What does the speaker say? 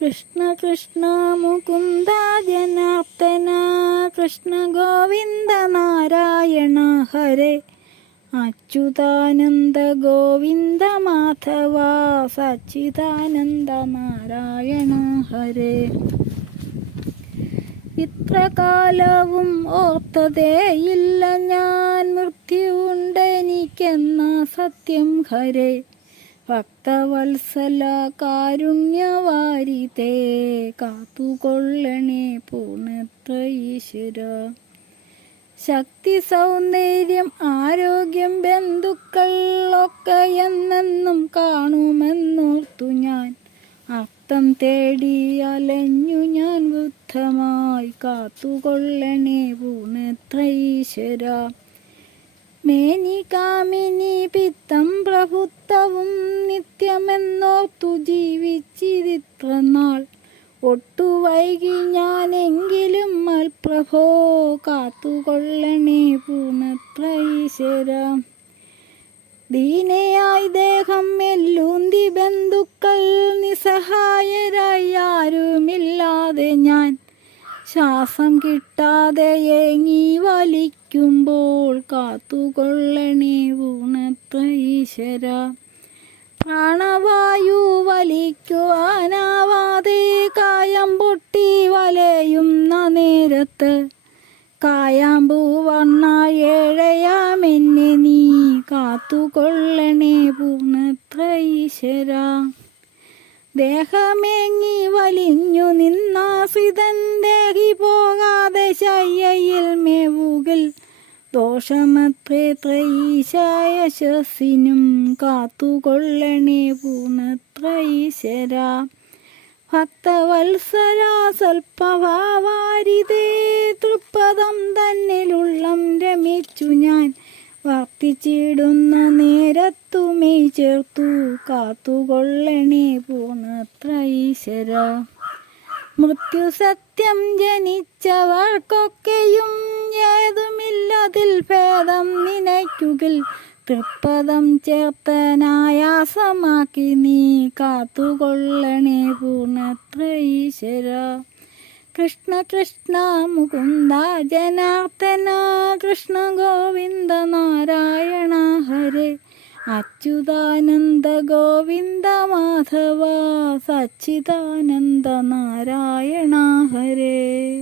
കൃഷ്ണ കൃഷ്ണ മുകുന്ദ ജനാർദ്ദന കൃഷ്ണ ഗോവിന്ദ നാരായണ ഹരേ. അച്യുതാനന്ദ ഗോവിന്ദ മാധവ സച്ചിദാനന്ദ നാരായണ ഹരേ. ഇത്ര കാലവും ഓർത്തതേയില്ല ഞാൻ മൃത്യുണ്ടെനിക്കെന്ന സത്യം ഹരേ. ഭക്തവത്സല കാരുണ്യവാരിതേ കാത്തുകൊള്ളണേ പൂർണത്ര ഈശ്വര. ശക്തി സൗന്ദര്യം ആരോഗ്യം ബന്ധുക്കൾ ഒക്കെ എന്നെന്നും കാണുമെന്നോർത്തു ഞാൻ. അർത്ഥം തേടി അലഞ്ഞു ഞാൻ ബുദ്ധമായി കാത്തുകൊള്ളണേ പൂർണത്ര ഈശ്വര. മേനി കാമിനി പിത്തം പ്രഭുത്വവും നിത്യമെന്നോർത്തു ജീവിച്ചിരിത്ര നാൾ ഒട്ടു വൈകി ഞാനെങ്കിലും അൽപ്രഭോ കാത്തുകൊള്ളണേ പൂണത്രൈശ്വര ദീനയായി ദേഹം എല്ലൂന്തി ബന്ധുക്കൾ നിസ്സഹായരായി ആരുമില്ലാതെ ഞാൻ ശ്വാസം കിട്ടാതെ ഏങ്ങി വലിക്കുമ്പോൾ കാത്തുകൊള്ളണേ ഊണത്ത ഈശ്വര. പ്രാണവായു വലിക്കുവാനാവാതെ കായം പൊട്ടി വലയുന്ന നേരത്ത് കായാമ്പൂ വണ്ണ ഏഴയാമെന്നെ നീ കാത്തുകൊള്ളണേ പൂർണത്ര ഈശ്വര. ദേഹമേങ്ങി ദോഷമത്രേ ത്രയീശായ ശസിനും കാത്തുകൊള്ളണേ പൂർണത്ര ഈശ്വര ഭക്തവത്സരാ സ്വൽപ്പഭാവാരിതേ തൃപ്പദം തന്നിലുള്ളം രമിച്ചു ഞാൻ. വർത്തിച്ചിടുന്ന നേരത്തുമേ ചേർത്തു കാത്തുകൊള്ളണേ പൂർണത്ര ഈശ്വര മൃത്യു സത്യം ജനിച്ചവർക്കൊക്കെയും ഏതുമില്ലതിൽ ഭേദം നിനയ്ക്കുകിൽ തൃപ്പദം ചേർത്തനായാസമാക്കി നീ കാത്തുകൊള്ളണേ പൂർണത്ര ഈശ്വര. കൃഷ്ണ കൃഷ്ണ മുകുന്ദ ജനാർദ്ദന കൃഷ്ണ ഗോവിന്ദ നാരായണ ഹരേ. അച്യുതാനന്ദ ഗോവിന്ദ മാധവ സച്ചിദാനന്ദ നാരായണ ഹരേ.